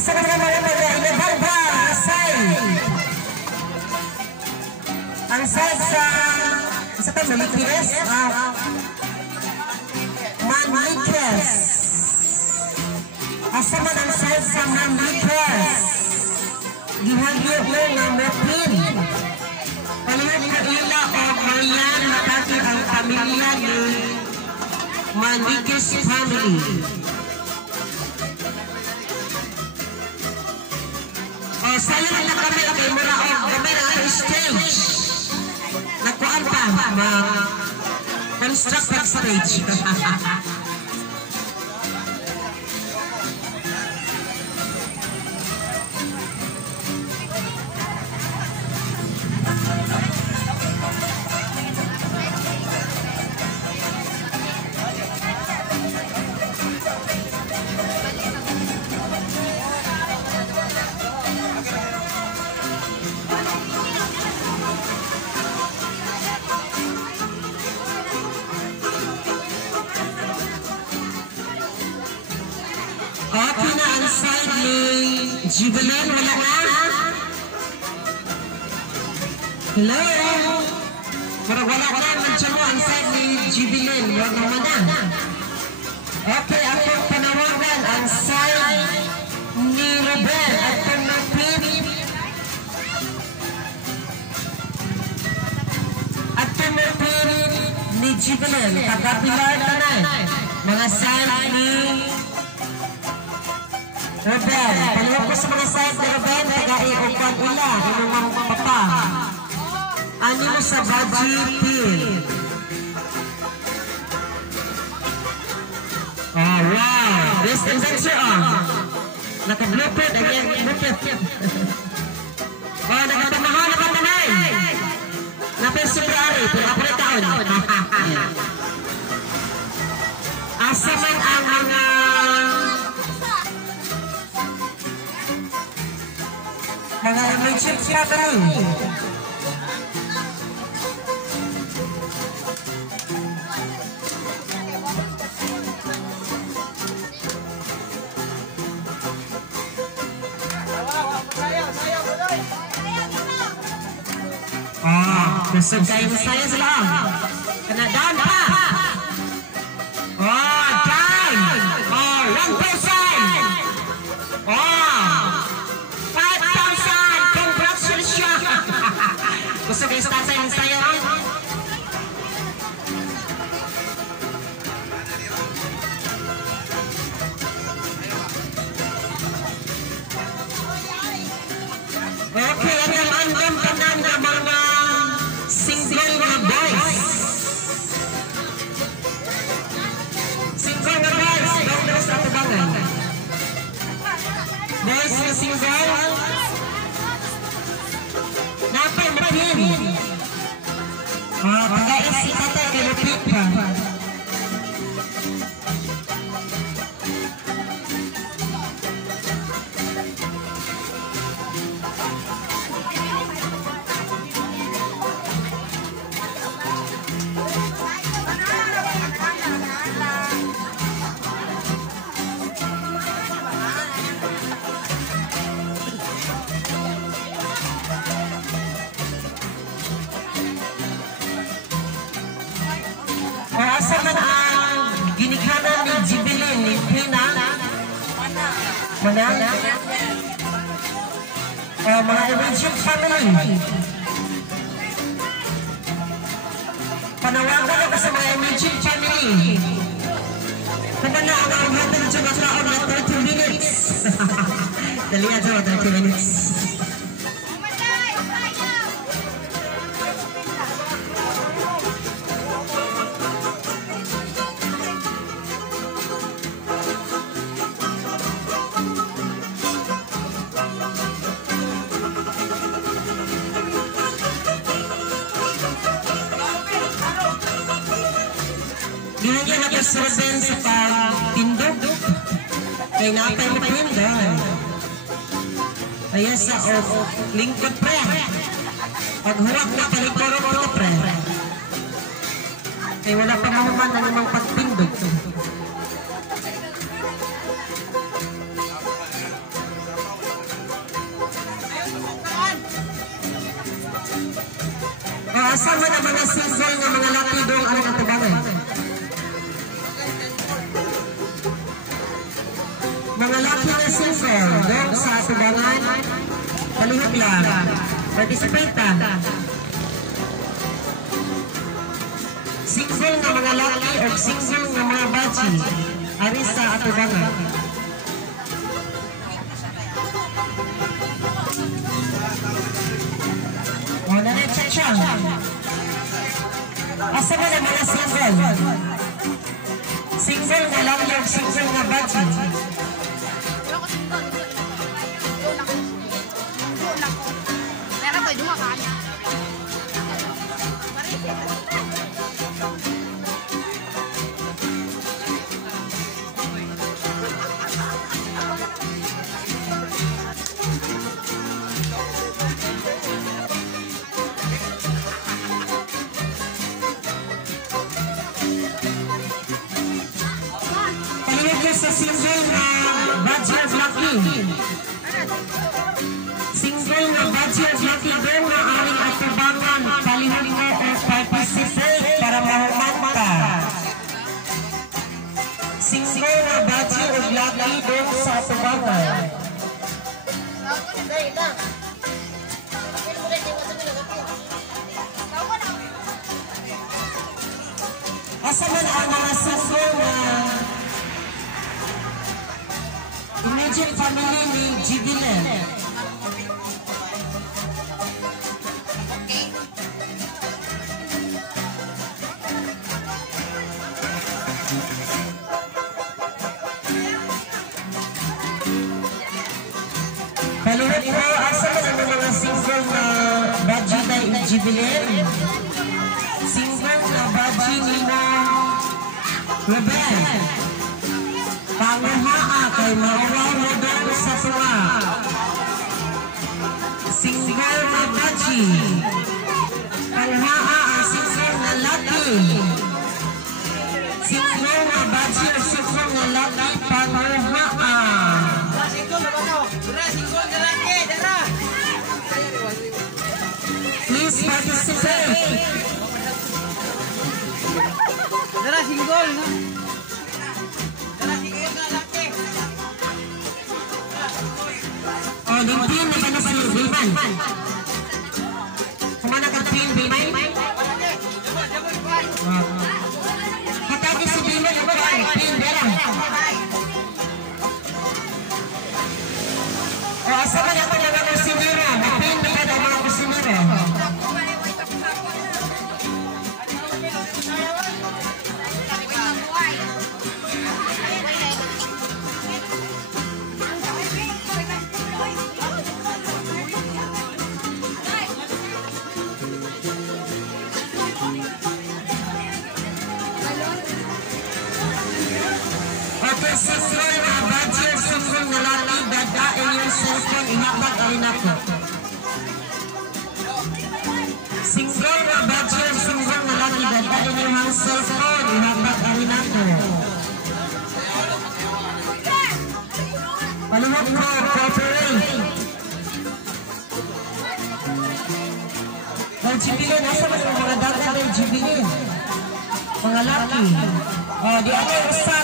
Asa ka naman mga ilabang ba? Ang side sa isa tayo Malikires? Manlikres. Asa man ang side sa Manlikres? Gihagyo mo nga mapin. Palihog na ila o Marian matati ang pamilya ni Manlikres family. Sayang na kami kay mura o kami na ang stage. Nakuan pa construct ang stage. Okay na ang side ni Jubilee, wala na? Hello? Pero wala nandiyan mo ang side ni Jubilee, wala naman na. Okay, akong panawagan ang side ni Robert at tumapit ni Jubilee, pagkapilar na na. Mga side ni Ruben, palihog ko sa mga side ni Ruben, taga-iupan ula, inumang papa. Ani mo sa Baji Pil. Oh, wow! This is answer naka-blueprint, again, blueprint. Oh, nakatamahal na katanay. Napesubari, pinapalay taon. Asa man ang mga emergency na tayo. Kusog kayo saya sila. Kena down pa. Oh, down. Oh, 1,000. Oh, 5,000. Congratulations. Kusog kayo sa saya. Okay, ang tanan na mga single na boys. Single na boys. Boys sa tubangan. Boys na single. Napay mapin. Pagkais si tatay kay Lupit pa. Asa man ang ginikanan ni Jubilee ni Pina? Mana? Mga Emergent family. Panawagan ako sa mga Emergent family. Pagana ang hatag dyan at raon na 30 minutes. Dalihan dyan 30 minutes. Ginagyan ako sa Ruben sa pagpindog. Kaya napay mo pindog. Ayan sa lingkod pre. Paghuwag na paligporo ko pre. Kaya wala pa mahuman na namang pagpindog. asa man ang mga single nga mga laki dong ang atubangan. Mga laki na single dong sa atubangan. Palihog lang. Participate ta. Single nga mga laki o single nga mga bachi. Ari sa atubangan. O, na-check siya. Asa man ang mga single? Single nga lang yung single nga bachi. Sa single na budget lucky. Single na budget lucky doon na aring atubangan. Palihog mo o participate para mahumanta. Single na budget lucky doon sa atubangan. Asa man ang mga single na immediate family ni Jubileen. Palihog mo, asa man ang mga single na baji ni Jubileen. Single na baji ni na Rebel. Panguhaa kay mauwaw mo doon sa tuwa. Single na bachi. Panguhaa ang single na laki. Single na bachi o single na laki. Panguhaa. Please participate. Dara single na. Oh, limpin na ka na si Biman. Kumana ka pin, Biman? Hatagi si Biman, pin, bera. O, asa ka na ka na mga kusinero? Mapin na ka na mga kusinero. Okay, single na budget, single na laki, dadain yung cellphone, ihabag alin ako. Single na budget, single na laki, dadain yung cellphone, ihabag alin ako. Palihog ko, cooperate. Ang Jubileen, nasa ba yung mga dagat ng Jubileen? Mga laki. O, di ano yung isa?